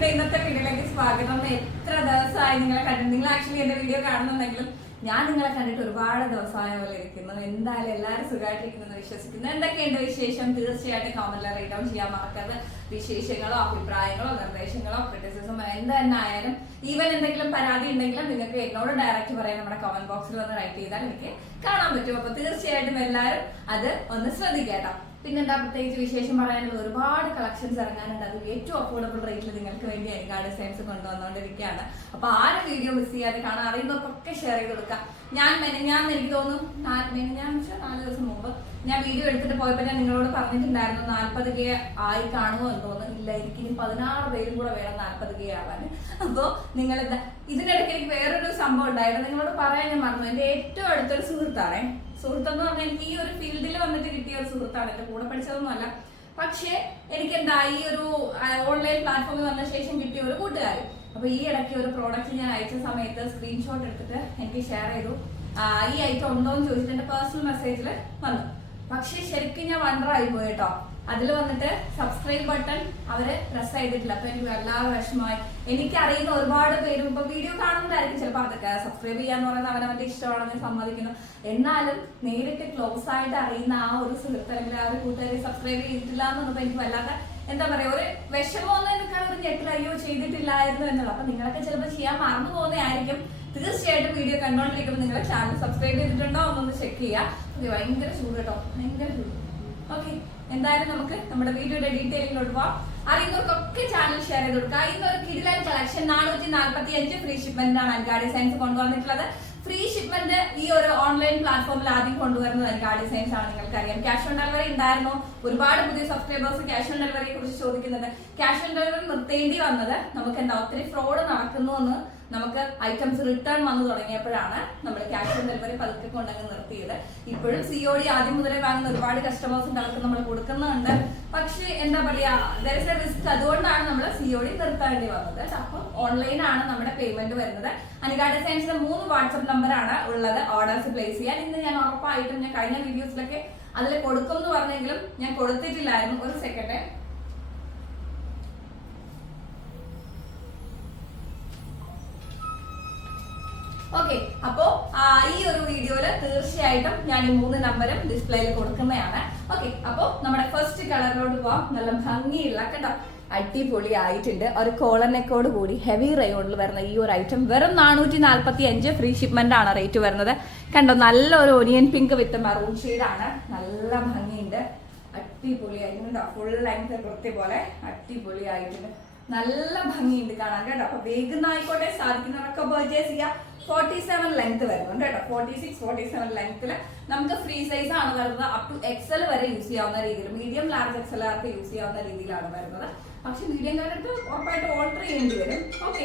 ഗൈസിന്റെ ഇന്നത്തെ വീഡിയോയിലേക്ക് സ്വാഗതം. എത്ര ദിവസമായി നിങ്ങളെ കണ്ടു നിങ്ങൾ ആക്ച്വലി എന്റെ വീഡിയോ കാണുന്നുണ്ടെങ്കിലും ഞാൻ നിങ്ങളെ കണ്ടിട്ട് ഒരുപാട് ദിവസമായ പോലെ ഇരിക്കുന്നു. എന്തായാലും എല്ലാവരും സുഖമായിട്ടിരിക്കുന്നു വിശ്വസിക്കുന്നു. എന്തൊക്കെയുണ്ട് വിശേഷം? തീർച്ചയായിട്ടും കമന്റിൽ റൈറ്റ് ഡൗൺ ചെയ്യാൻ മറക്കരുത്. വിശേഷങ്ങളോ അഭിപ്രായങ്ങളോ നിർദ്ദേശങ്ങളോ ക്രിറ്റിസിസമോ എന്ത് തന്നെ ആയാലും ഈവൻ എന്തെങ്കിലും പരാതി ഉണ്ടെങ്കിലും നിങ്ങൾക്ക് എന്നോട് ഡയറക്റ്റ് പറയാൻ നമ്മുടെ കമന്റ് ബോക്സിൽ വന്ന് റൈറ്റ് ചെയ്താൽ എനിക്ക് കാണാൻ പറ്റും. അപ്പൊ തീർച്ചയായിട്ടും എല്ലാവരും അത് ഒന്ന് ശ്രദ്ധിക്കേട്ടോ പിന്നെന്താ പ്രത്യേകിച്ച് വിശേഷം പറയാനുള്ള ഒരുപാട് കളക്ഷൻസ് ഇറങ്ങാനുണ്ട്. അത് ഏറ്റവും അഫോർഡബിൾ റേറ്റിൽ നിങ്ങൾക്ക് വേണ്ടി എനിക്ക് ആ കൊണ്ടുവന്നുകൊണ്ടിരിക്കുകയാണ് അപ്പൊ ആരും വീഡിയോ മിസ് ചെയ്യാതെ കാണാൻ അറിയുന്നവർക്കൊക്കെ ഷെയർ ചെയ്ത് കൊടുക്കാം. ഞാൻ മെനഞ്ഞാന്ന് എനിക്ക് തോന്നുന്നു. മെനഞ്ഞാന്ന് വെച്ചാൽ നാല് ദിവസം മുമ്പ് ഞാൻ വീഡിയോ എടുത്തിട്ട് പോയപ്പോൾ ഞാൻ നിങ്ങളോട് പറഞ്ഞിട്ടുണ്ടായിരുന്നു നാൽപ്പത് കെ ആയി കാണുമോ എന്ന് തോന്നുന്നു ഇല്ല എനിക്ക് ഇനി പതിനാറ് പേരും കൂടെ വേണം നാൽപ്പത് കെ ആവാൻ. അപ്പോൾ നിങ്ങൾ ഇതിനിടയ്ക്ക് എനിക്ക് വേറൊരു സംഭവം ഉണ്ടായിരുന്നു. നിങ്ങളോട് പറയാൻ ഞാൻ മറന്നു. എന്റെ ഏറ്റവും അടുത്തൊരു സുഹൃത്താണേ. സുഹൃത്തെന്ന് പറഞ്ഞാൽ എനിക്ക് ഈ ഒരു ഫീൽഡിൽ വന്നിട്ട് കിട്ടിയ ഒരു സുഹൃത്താണ്. എന്റെ കൂടെ പഠിച്ചതൊന്നുമല്ല പക്ഷേ എനിക്ക് എന്താ ഈ ഒരു ഓൺലൈൻ പ്ലാറ്റ്ഫോമിൽ വന്ന ശേഷം കിട്ടിയ ഒരു കൂട്ടുകാരി. അപ്പൊ ഈ ഇടയ്ക്ക് ഒരു പ്രോഡക്റ്റ് ഞാൻ അയച്ച സമയത്ത് സ്ക്രീൻഷോട്ട് എടുത്തിട്ട് എനിക്ക് ഷെയർ ചെയ്തു. ഈ ഐറ്റം ഉണ്ടോ എന്ന് ചോദിച്ചിട്ട് എന്റെ പേഴ്സണൽ മെസ്സേജിൽ വന്നു. പക്ഷേ ശരിക്കും ഞാൻ വണ്ടറായി ആയി പോയി കേട്ടോ. അതിൽ വന്നിട്ട് സബ്സ്ക്രൈബ് ബട്ടൺ അവർ പ്രസ് ചെയ്തിട്ടില്ല. അപ്പൊ എനിക്ക് വല്ലാതെ വിഷമമായി. എനിക്ക് അറിയുന്ന ഒരുപാട് പേരും ഇപ്പൊ വീഡിയോ കാണുന്നതായിരിക്കും ചിലപ്പോൾ അതൊക്കെ. സബ്സ്ക്രൈബ് ചെയ്യാന്ന് പറയുന്നത് അവനവന്റെ ഇഷ്ടമാണെന്ന് സമ്മതിക്കുന്നു. എന്നാലും നേരിട്ട് ക്ലോസ് ആയിട്ട് അറിയുന്ന ആ ഒരു സുഹൃത്ത് അല്ലെങ്കിൽ ആ ഒരു കൂട്ടുകാരി സബ്സ്ക്രൈബ് ചെയ്തിട്ടില്ല എന്നുള്ളപ്പോ എനിക്ക് വല്ലാതെ എന്താ പറയാ ഒരു വിഷമമൊന്നും എനിക്കാണ് ഒരു ഞെട്ടിൽ അയ്യോ ചെയ്തിട്ടില്ലായിരുന്നു എന്നുള്ളത്. അപ്പൊ നിങ്ങളൊക്കെ ചിലപ്പോൾ ചെയ്യാൻ മറന്നു പോകുന്നതായിരിക്കും. തീർച്ചയായിട്ടും വീഡിയോ കണ്ടോണ്ടിരിക്കുമ്പോൾ നിങ്ങളുടെ ചാനൽ സബ്സ്ക്രൈബ് ചെയ്തിട്ടുണ്ടോ എന്നൊന്ന് ചെക്ക് ചെയ്യുക ഭയങ്കര ചൂട് കേട്ടോ. ഭയങ്കര ചൂട്. ഓക്കെ എന്തായാലും നമുക്ക് നമ്മുടെ വീഡിയോയുടെ ഡീറ്റെയിലിലോട്ട് പോവാം. അറിയുന്നവർക്കൊക്കെ ചാനൽ ഷെയർ ചെയ്ത് കൊടുക്കുക ഇന്ന് ഒരു കിടിലൻ കളക്ഷൻ നാനൂറ്റി നാൽപ്പത്തി അഞ്ച് ഫ്രീ ഷിപ്മെന്റ് ആണ് സയൻസ് കൊണ്ടുവന്നിട്ടുള്ളത്. ഫ്രീ ഷിപ്മെന്റ് ഈ ഒരു ഓൺലൈൻ പ്ലാറ്റ്ഫോമിൽ ആദ്യം കൊണ്ടുവരുന്നത് അൻകാഡി സയൻസ് ആണ്. നിങ്ങൾക്ക് അറിയാം ക്യാഷ് ഓൺ ഡെലിവറി ഉണ്ടായിരുന്നു. ഒരുപാട് പുതിയ സബ്സ്ക്രൈബേഴ്സ് ക്യാഷ് ഓൺ ഡെലിവറിയെ കുറിച്ച് ചോദിക്കുന്നുണ്ട് ക്യാഷ് ഓൺ ഡെലിവറി നിർത്തേണ്ടി വന്നത് നമുക്ക് എന്താ ഒത്തിരി ഫ്രോഡ് നടക്കുന്നു എന്ന് നമുക്ക് ഐറ്റംസ് റിട്ടേൺ വന്നു തുടങ്ങിയപ്പോഴാണ് നമ്മൾ ക്യാഷ് ഓൺ ഡെലിവറി പതുക്കെ കൊണ്ടങ്ങ് നിർത്തിയത്. ഇപ്പോഴും സി ഡി ആദ്യം മുതലേ വാങ്ങുന്ന ഒരുപാട് കസ്റ്റമേഴ്സ് അവർക്ക് നമ്മൾ കൊടുക്കുന്നുണ്ട്. പക്ഷേ എന്താ പറയാ എ റിസ്ക് അതുകൊണ്ടാണ് നമ്മൾ സി ഒ ഡി നിർത്തേണ്ടി വന്നത്. അപ്പം ഓൺലൈൻ ആണ് നമ്മുടെ പേയ്മെന്റ് വരുന്നത്. അനികാ ഡിസൈൻസിന്റെ മൂന്ന് വാട്സപ്പ് നമ്പർ ആണ് ഉള്ളത്. ഓർഡേഴ്സ് പ്ലേസ് ചെയ്യാൻ ഇന്ന് ഞാൻ ഉറപ്പായിട്ടും ഞാൻ കഴിഞ്ഞ വീഡിയോസിലൊക്കെ അതിൽ കൊടുക്കും എന്ന് പറഞ്ഞെങ്കിലും ഞാൻ കൊടുത്തിട്ടില്ലായിരുന്നു. ഒരു സെക്കൻഡ് ഓക്കെ അപ്പോ ഈ ഒരു വീഡിയോയിൽ തീർച്ചയായിട്ടും ഞാൻ ഈ മൂന്ന് നമ്പരും ഡിസ്പ്ലേയിൽ കൊടുക്കുന്നതാണ്. ഓക്കെ അപ്പോ നമ്മുടെ ഫസ്റ്റ് കളറിലോട്ട് പോവാം. നല്ല ഭംഗിയുള്ള കേട്ടോ അടിപൊളി ആയിട്ടുണ്ട് ഒരു കോളർ നെക്കോട് കൂടി ഹെവി റയോണിൽ വരുന്ന ഈ ഒരു ഐറ്റം വെറും നാനൂറ്റി നാൽപ്പത്തി അഞ്ച് ഫ്രീ ഷിപ്മെന്റ് ആണ് റേറ്റ് വരുന്നത്. കണ്ടോ നല്ല ഒരു ഒനിയൻ പിങ്ക് വിത്ത് മെറൂൺ ആണ്. നല്ല ഭംഗിയുണ്ട്. അടിപൊളിയായിട്ടുണ്ട് ഫുൾ ലെങ്ത് കൃത്യ പോലെ അടിപൊളിയായിട്ടുണ്ട്. നല്ല ഭംഗിയുണ്ട് കാണാൻ കേട്ടോ. അപ്പൊ വേഗം ആയിക്കോട്ടെ സാധിക്കുന്നവരൊക്കെ പെർച്ചേസ് ചെയ്യാം. ഫോർട്ടി സെവൻ ലെങ്ത് വരുന്നുണ്ട് കേട്ടോ. ഫോർട്ടി സിക്സ് ഫോർട്ടി സെവൻ ലെങ്ത്തിൽ നമുക്ക് ഫ്രീ സൈസ് ആണ് വരുന്നത്. അപ് ടു എക്സൽ വരെ യൂസ് ചെയ്യാവുന്ന രീതിയിൽ മീഡിയം ലാർജ് എക്സൽ ആർക്ക് യൂസ് ചെയ്യാവുന്ന രീതിയിലാണ് വരുന്നത്. പക്ഷെ മീഡിയം കാലത്ത് ഉറപ്പായിട്ട് ഓൾട്ടർ ചെയ്യേണ്ടി വരും. ഓക്കെ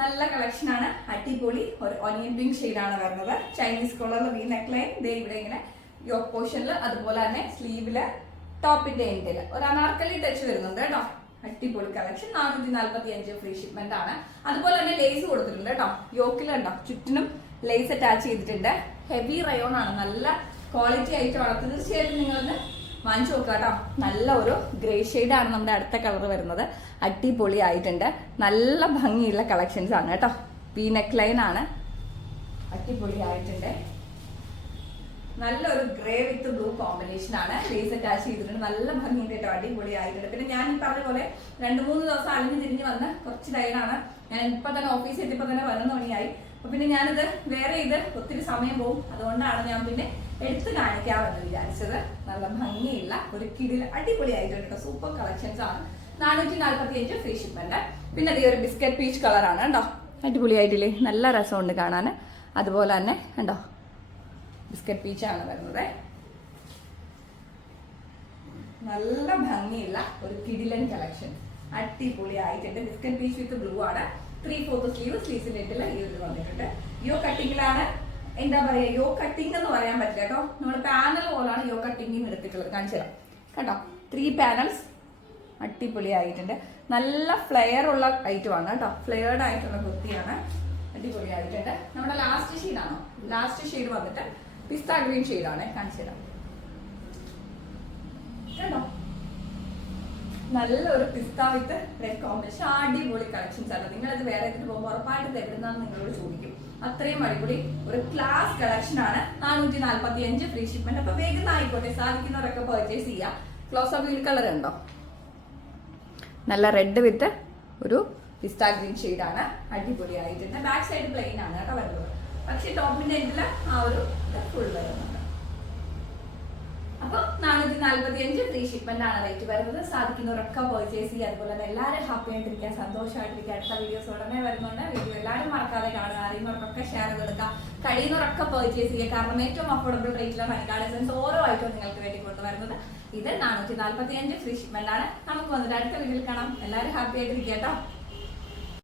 നല്ല കളക്ഷൻ ആണ്. അടിപൊളി. ഒരു ഒനിയൻ പിങ്ക് ആണ് വരുന്നത്. ചൈനീസ് കളറിൽ വി നെക്ലൈൻ ലൈൻ ദേ ഇവിടെ ഇങ്ങനെ യോക്ക് പോർഷനിൽ അതുപോലെ തന്നെ സ്ലീവിൽ ടോപ്പിന്റെ എൻഡിൽ ഒരു അനാർക്കലി ടച്ച് വരുന്നുണ്ട് കേട്ടോ. അടിപൊളി കളക്ഷൻ നാനൂറ്റി നാല്പത്തി അഞ്ച് ഫ്രീ ഷിപ്മെന്റ് ആണ്. അതുപോലെ തന്നെ ലേസ് കൊടുത്തിട്ടുണ്ട് കേട്ടോ. യോക്കിലുണ്ടോ ചുറ്റിനും ലേസ് അറ്റാച്ച് ചെയ്തിട്ടുണ്ട്. ഹെവി റയോൺ ആണ്. നല്ല ക്വാളിറ്റി ആയിട്ട് ആയിട്ടാണ് തീർച്ചയായിട്ടും നിങ്ങളൊന്ന് വാങ്ങിച്ചു നോക്കുക കേട്ടോ. നല്ല ഒരു ഗ്രേ ആണ് നമ്മുടെ അടുത്ത കളർ വരുന്നത്. അടിപൊളി ആയിട്ടുണ്ട് നല്ല ഭംഗിയുള്ള കളക്ഷൻസ് ആണ് കേട്ടോ. പി ലൈൻ ആണ്. അടിപൊളി ആയിട്ടുണ്ട് നല്ലൊരു ഗ്രേ വിത്ത് ബ്ലൂ കോമ്പിനേഷൻ ആണ്. ലേസ് അറ്റാച്ച് ചെയ്തിട്ടുണ്ട്. നല്ല ഭംഗിയുണ്ട് കേട്ടോ. അടിപൊളി ആയിട്ടുണ്ട് പിന്നെ ഞാൻ പറഞ്ഞ പോലെ രണ്ട് മൂന്ന് ദിവസം അലിഞ്ഞ് തിരിഞ്ഞ് വന്ന് കുറച്ച് ടൈഡാണ് ഞാൻ ഇപ്പൊ തന്നെ ഓഫീസിൽ എത്തിയപ്പോ തന്നെ പതിനൊന്ന് മണിയായി. അപ്പൊ പിന്നെ ഞാനിത് വേറെ ഇത് ഒത്തിരി സമയം പോകും. അതുകൊണ്ടാണ് ഞാൻ പിന്നെ എടുത്തു കാണിക്കാമെന്ന് വിചാരിച്ചത്. നല്ല ഭംഗിയുള്ള ഒരു കിടിൽ അടിപൊളി ആയിട്ടുണ്ട് സൂപ്പർ കളക്ഷൻസ് ആണ്. നാനൂറ്റി നാല്പത്തി അഞ്ച് ഫ്രീ പിന്നെ അത് ഒരു ബിസ്ക്കറ്റ് പീച്ച് കളറാണ് കേട്ടോ അടിപൊളിയായിട്ടില്ലേ? നല്ല രസമുണ്ട് കാണാൻ അതുപോലെ തന്നെ കണ്ടോ? ബിസ്ക്കറ്റ് പീച്ചാണ് വരുന്നത്. നല്ല ഭംഗിയുള്ള ഒരു കിടിലൻ കളക്ഷൻ അടിപൊളി ആയിട്ടുണ്ട് ബിസ്ക്കറ്റ് പീച്ച് വിത്ത് ബ്ലൂ ആണ്. ത്രീ ഫോർത്ത് സ്ലീവ് സ്ലീവ്സിന്റെ ഇട്ടില്ല ഈ ഒരു വന്നിട്ടുണ്ട്. യോ കട്ടിങ്ങിലാണ് എന്താ പറയാ? യോ കട്ടിംഗ് എന്ന് പറയാൻ പറ്റില്ല കേട്ടോ. നമ്മൾ പാനൽ പോലാണ് യോ കട്ടിങ്ങും എടുത്തിട്ടുള്ളത്. കാണിച്ചു തരാം. കേട്ടോ ത്രീ പാനൽസ് അടിപൊളി ആയിട്ടുണ്ട് നല്ല ഫ്ലെയർ ഉള്ള ഐറ്റം ആണ് കേട്ടോ. ഫ്ലെയർഡ് ആയിട്ടുള്ള കുർത്തിയാണ്. അടിപൊളി ആയിട്ടുണ്ട് നമ്മുടെ ലാസ്റ്റ് ഷെയ്ഡാണോ ലാസ്റ്റ് ഷെയ്ഡ് വന്നിട്ട് പിസ്ത ഗ്രീൻ ഷെയ്ഡാണ് കാണിച്ചു തരാം. കണ്ടോ? നല്ലൊരു പിസ്ത വിത്ത് റെഡ് കോമ്പിനേഷൻ അടിപൊളി കളക്ഷൻസ് ആണ്. നിങ്ങളത് വേറെ ഇതിന് പോകുമ്പോൾ ഉറപ്പായിട്ട് എവിടുന്നാന്ന് നിങ്ങളോട് ചോദിക്കും. അത്രയും അടിപൊളി ഒരു ക്ലാസ് കളക്ഷൻ ആണ്. നാനൂറ്റി നാല്പത്തി അഞ്ച് ഫ്രീ ഷിപ്മെന്റ് അപ്പൊ വേഗം ആയിക്കോട്ടെ. സാധിക്കുന്നവരൊക്കെ പർച്ചേസ് ചെയ്യാം. ക്ലോസ് ഓഫ് വീൽ കളർ ഉണ്ടോ? നല്ല റെഡ് വിത്ത് ഒരു പിസ്ത ഗ്രീൻ ഷെയ്ഡാണ് അടിപൊളിയായിട്ടുണ്ട് ബാക്ക് സൈഡ് പ്ലെയിൻ ആണ് കേട്ടോ വരുന്നത്. പക്ഷെ എൻഡിൽ ആ ഒരു ഫുൾ വരുന്നുണ്ട്. അപ്പൊ നാനൂറ്റി നാല്പത്തി അഞ്ച് ഫ്രീ ഷിപ്മെന്റ് ആണ് റേറ്റ് വരുന്നത്. സാധിക്കുന്ന സാധിക്കുന്നവരൊക്കെ പർച്ചേസ് ചെയ്യുക. അതുപോലെ തന്നെ എല്ലാവരും ഹാപ്പി ആയിട്ടിരിക്കുക സന്തോഷമായിട്ടിരിക്കുക. അടുത്ത വീഡിയോസ് ഉടനെ വരുന്നുണ്ട്. വീഡിയോ എല്ലാവരും മറക്കാതെ കാണുക. അറിയുന്നവർക്കൊക്കെ ഷെയർ കൊടുക്കുക. കഴിയുന്ന കഴിയുന്നവരൊക്കെ പർച്ചേസ് ചെയ്യുക. കാരണം ഏറ്റവും അഫോർഡബിൾ റേറ്റിലാണ് മണിക്കാട് എസൻസ് ഓരോ ഐറ്റവും നിങ്ങൾക്ക് വേണ്ടി കൊണ്ടുവരുന്നത്. ഇത് നാനൂറ്റി നാല്പത്തി അഞ്ച് ഫ്രീ ഷിപ്മെന്റ് ആണ്. നമുക്ക് വന്നിട്ട് അടുത്ത വീഡിയോയിൽ കാണാം. എല്ലാവരും ഹാപ്പി ആയിട്ടിരിക്കുക കേട്ടോ.